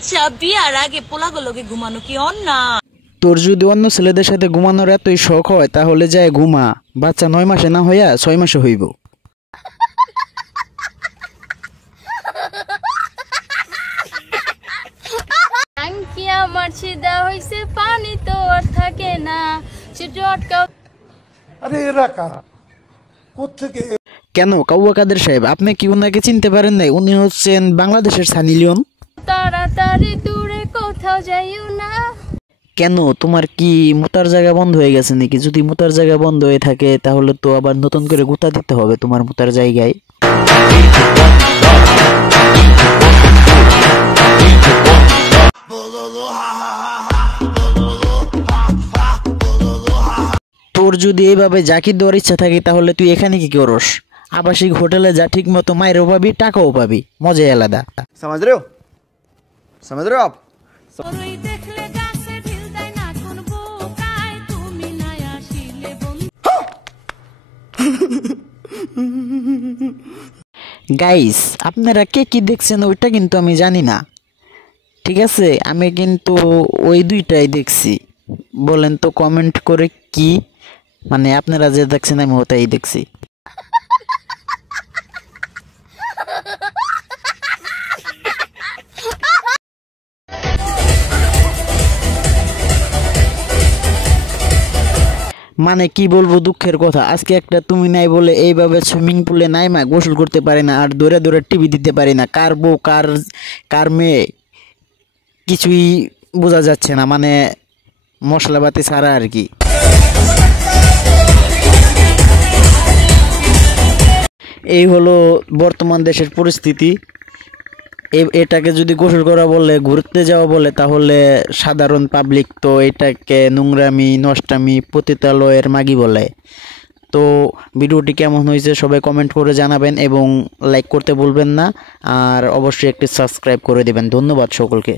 আচ্ছা বিয়ার আগে পোলাগুলোকে ঘুমানো কি অন্যায়? তোর যদি অন্য ছেলেদের সাথে ঘুমানোর এতই শখ হয় তাহলে যায় ঘুমা, বাচ্চা 9 মাসে না হইয়া 6 মাসে হইব। ট্যাঙ্কি আমার ছিদা হইছে, পানি তো আর থাকে না, সেটা আটকাও। আরে এরা কারা, কোত্থেকে? কেন কাউয়া কাদের সাহেব, আপনি কি ওনাকে চিনতে পারেন নাই? উনি হচ্ছেন বাংলাদেশের সানি লিওন। তাড়াতাড়ি দূরে কোথাও যাইও না। কেন তোমার কি মুতার জায়গা বন্ধ হয়ে গেছে নাকি? যদি মুতার জায়গা বন্ধ হয়ে থাকে তাহলে তো আবার নতুন করে গুতা দিতে হবে তোমার মুতার জায়গায়। তোর যদি এইভাবে জাকি দেওয়ার ইচ্ছা থাকে তাহলে তুই এখানে কি করস? আবাসিক হোটেলে যা, ঠিক মতো মায়েরও পাবি, টাকাও পাবি, মজাই আলাদা। समझ रहे हो? समझ रहे हो आप? ওই দেখলে গাছে ঢিল দেয় না কোন বোকায়, তুমি না আসিলে বন্ধু। গাইস, আপনারা কে কি দেখছেন ওইটা কিন্তু আমি জানি না, ঠিক আছে? আমি কিন্তু ওই দুইটাই দেখছি। বলেন তো কমেন্ট করে কি, মানে আপনারা যে দেখছেন আমি ওটাই দেখছি। মানে কি বলবো, দুঃখের কথা, আজকে একটা তুমি নাই বলে এইভাবে সুইমিং পুলে নাইমা গোসল করতে পারি না, আর দৌড়ে দৌড়ে টিভি দিতে পারি না। কার বউ কার মেয়ে কিছুই বোঝা যাচ্ছে না, মানে মশলাপাতি ছাড়া আর কি। এই হলো বর্তমান দেশের পরিস্থিতি। এটাকে যদি গোসল করা বলে, ঘুরতে যাওয়া বলে, তাহলে সাধারণ পাবলিক তো এটাকে নোংরামি, নষ্টামি, পতিতালয়ের মাগি বলে। তো ভিডিওটি কেমন হয়েছে সবাই কমেন্ট করে জানাবেন এবং লাইক করতে ভুলবেন না, আর অবশ্যই একটি সাবস্ক্রাইব করে দেবেন। ধন্যবাদ সকলকে।